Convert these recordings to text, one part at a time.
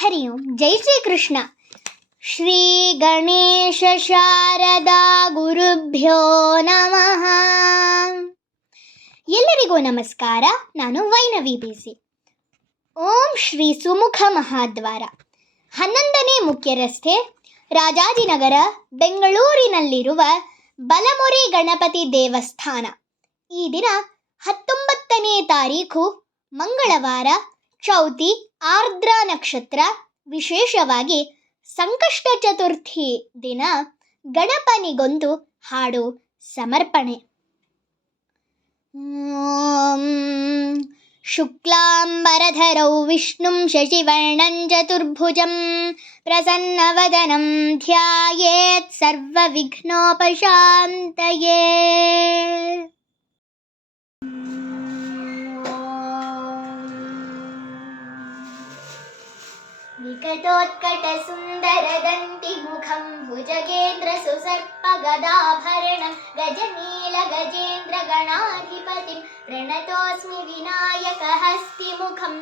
ಹರಿ ಓಂ. ಜೈ ಶ್ರೀ ಕೃಷ್ಣ ಶ್ರೀ ಗಣೇಶ ಶಾರದಾ ಗುರುಭ್ಯೋ ನಮಃ. ಎಲ್ಲರಿಗೂ ನಮಸ್ಕಾರ. ನಾನು ವೈನವಿ ಬಿಸಿ. ಓಂ ಶ್ರೀ ಸುಮುಖ ಮಹಾದ್ವಾರ. ಹನ್ನೊಂದನೇ ಮುಖ್ಯ ರಸ್ತೆ ರಾಜಾಜಿನಗರ, ಬೆಂಗಳೂರಿನಲ್ಲಿರುವ ಬಲಮುರಿ ಗಣಪತಿ ದೇವಸ್ಥಾನ. ಈ ದಿನ ಹತ್ತೊಂಬತ್ತನೇ ತಾರೀಖು, ಮಂಗಳವಾರ ಚೌತಿ, ಆರ್ದ್ರ ನಕ್ಷತ್ರ, ವಿಶೇಷವಾಗಿ ಸಂಕಷ್ಟ ಚತುರ್ಥಿ ದಿನ ಗಣಪನಿಗೊಂದು ಹಾಡು ಸಮರ್ಪಣೆ. ಶುಕ್ಲಾಂಬರಧರೌ ವಿಷ್ಣುಂ ಶಶಿವರ್ಣಂ ಚತುರ್ಭುಜಂ ಪ್ರಸನ್ನವದನಂ ಧ್ಯಾಯೇತ್ निकटोत्कटसुन्दरदन्तिमुखं भुजगेन्द्रसुसर्पगदाभरणं गजनीलगजेन्द्रगणाधिपतिं प्रणतोऽस्मि विनायकहस्तिमुखम्।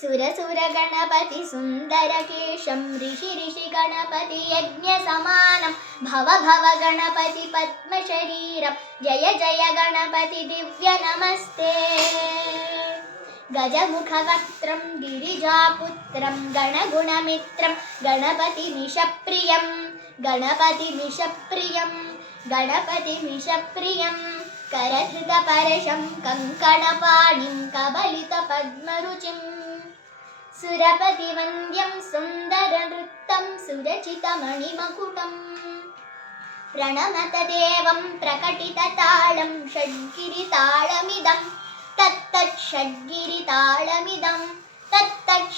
सुरसुरगणपतिसुन्दरकेशं ऋषि ऋषिगणपतियज्ञसमानं भव गणपति पद्मशरीरं जय जय गणपति दिव्य नमस्ते गजमुखवक्त्रं गिरिजापुत्रं गणगुणमित्रं गणपतिमिषप्रियं गणपतिमिषप्रियं गणपतिमिषप्रियं करधृतपरशं कङ्कणपाणिं कबलितपद्मरुचिम् सुरपतिवन्द्यं सुन्दरनृत्तं सुरचितमणिमकुटम् प्रणमत देवं प्रकटितताळं षड्गिरिताळमिदं तत्तत् षड्गिरिताळमिदं तत्तत्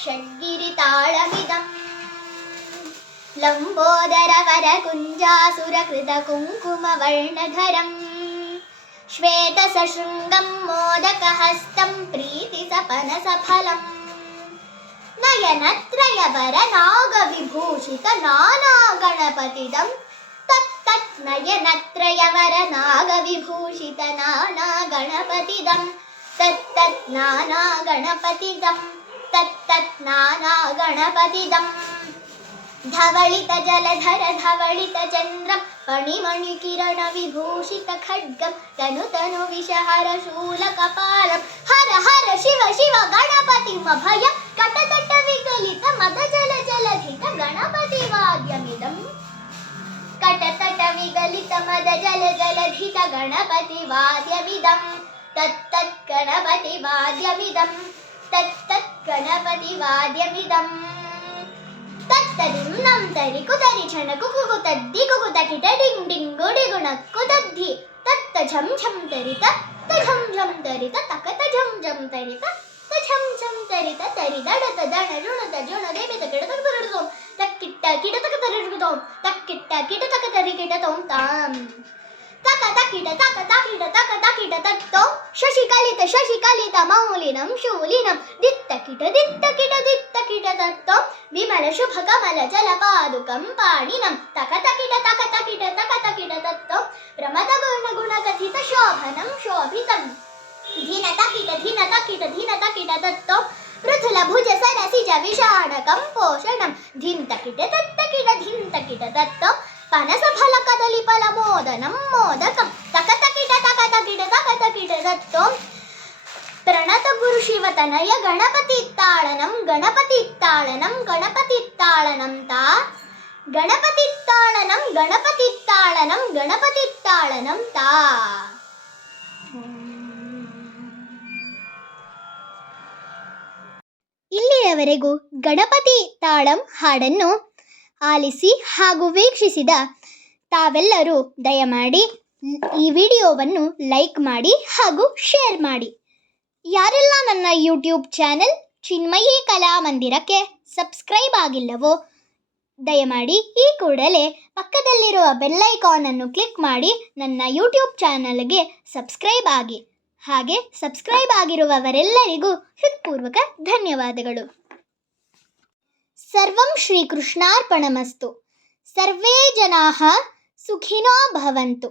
षड्गिरिताळमिदम् लम्बोदरवरकुञ्जासुरकृतकुङ्कुमवर्णधरम्। श्वेतसशृङ्गं मोदकहस्तं प्रीतिसपनसफलम्। वरनागविभूषित नानागणपतिदं तत्तत् नयनत्रय वर तत्तत् नानागणपतिदम् तत्नानागणपतिदं धवलितजलधर धवलितचन्द्रं फणिमणिकिरणविभूषितखड्गं तनुतनुविषहरशूलकपालं हर हर शिव शिव गणपतिमभयं कटतटविकलितमदजलजलधित गणपतिवाद्यमिदम् कटतटविगलितमदजलजलधित गणपतिवाद्यमिदं तत्तत् गणपतिवाद्यमिदं तत्तत् गणपतिवाद्यमिदम्। तत्तरिं नं तरि कुतरि छणकु कुकुतद्धि कुकुतकिट डिङ् डिङ्गुडिगुणक्कु दद्धि तत्त झं झं तरि तत्त झं झं तरि तकत झं झं तरि तत्त झं झं तरि तरि दडत दण ऋणत जुण देवित किडत किडतों तक्किट्ट किडतक तरिडतों तक्किट्ट किडतक तरि किडतों ताम्। तक तकिट तक तकिट तक तकिट तत्तों शशिकलित शशिकलित मौलिनं शूलिनं दित्तकिट दित्तकिट दित्तकिट दत्तं विमल शुभकमल जलपादुकं पाणिनं। तकतकिट तकतकिट तकतकिट गुण प्रमदगुणगुणकथित शोभनं शोभितं। धिनतकिट धिनतकिट धिनतकिट दत्तं पृथुलभुज सरसिज विषाणकं पोषणं। धिन्तकिट दत्तकिट धिन्तकिट दत्त पनस ಶಿವತನಯ ಗಣಪತಿ ತಾಳನಂ ಗಣಪತಿ ತಾಳನಂ ಗಣಪತಿ ತಾಳನಂ ತಾ. ಗಣಪತಿ ತಾಳನಂ ಗಣಪತಿ ತಾಳನಂ ಗಣಪತಿ ತಾಳನಂ ತಾ. ಇಲ್ಲಿಯವರೆಗೂ ಗಣಪತಿ ತಾಳಂ ಹಾಡನ್ನು ಆಲಿಸಿ ಹಾಗೂ ವೀಕ್ಷಿಸಿದ ತಾವೆಲ್ಲರೂ ದಯಮಾಡಿ ಈ ವಿಡಿಯೋವನ್ನು ಲೈಕ್ ಮಾಡಿ ಹಾಗೂ ಶೇರ್ ಮಾಡಿ. ಯಾರೆಲ್ಲ ನನ್ನ ಯೂಟ್ಯೂಬ್ ಚಾನೆಲ್ ಚಿನ್ಮಯಿ ಕಲಾ ಮಂದಿರಕ್ಕೆ ಸಬ್ಸ್ಕ್ರೈಬ್ ಆಗಿಲ್ಲವೋ, ದಯಮಾಡಿ ಈ ಕೂಡಲೇ ಪಕ್ಕದಲ್ಲಿರುವ ಬೆಲ್ಲೈಕಾನ್ ಅನ್ನು ಕ್ಲಿಕ್ ಮಾಡಿ ನನ್ನ ಯೂಟ್ಯೂಬ್ ಚಾನಲ್ಗೆ ಸಬ್ಸ್ಕ್ರೈಬ್ ಆಗಿ. ಹಾಗೆ ಸಬ್ಸ್ಕ್ರೈಬ್ ಆಗಿರುವವರೆಲ್ಲರಿಗೂ ಹೃತ್ಪೂರ್ವಕ ಧನ್ಯವಾದಗಳು. ಸರ್ವಂ ಶ್ರೀಕೃಷ್ಣಾರ್ಪಣಮಸ್ತು. ಸರ್ವೇ ಜನಾ ಸುಖಿನೋ ಭವಂತು.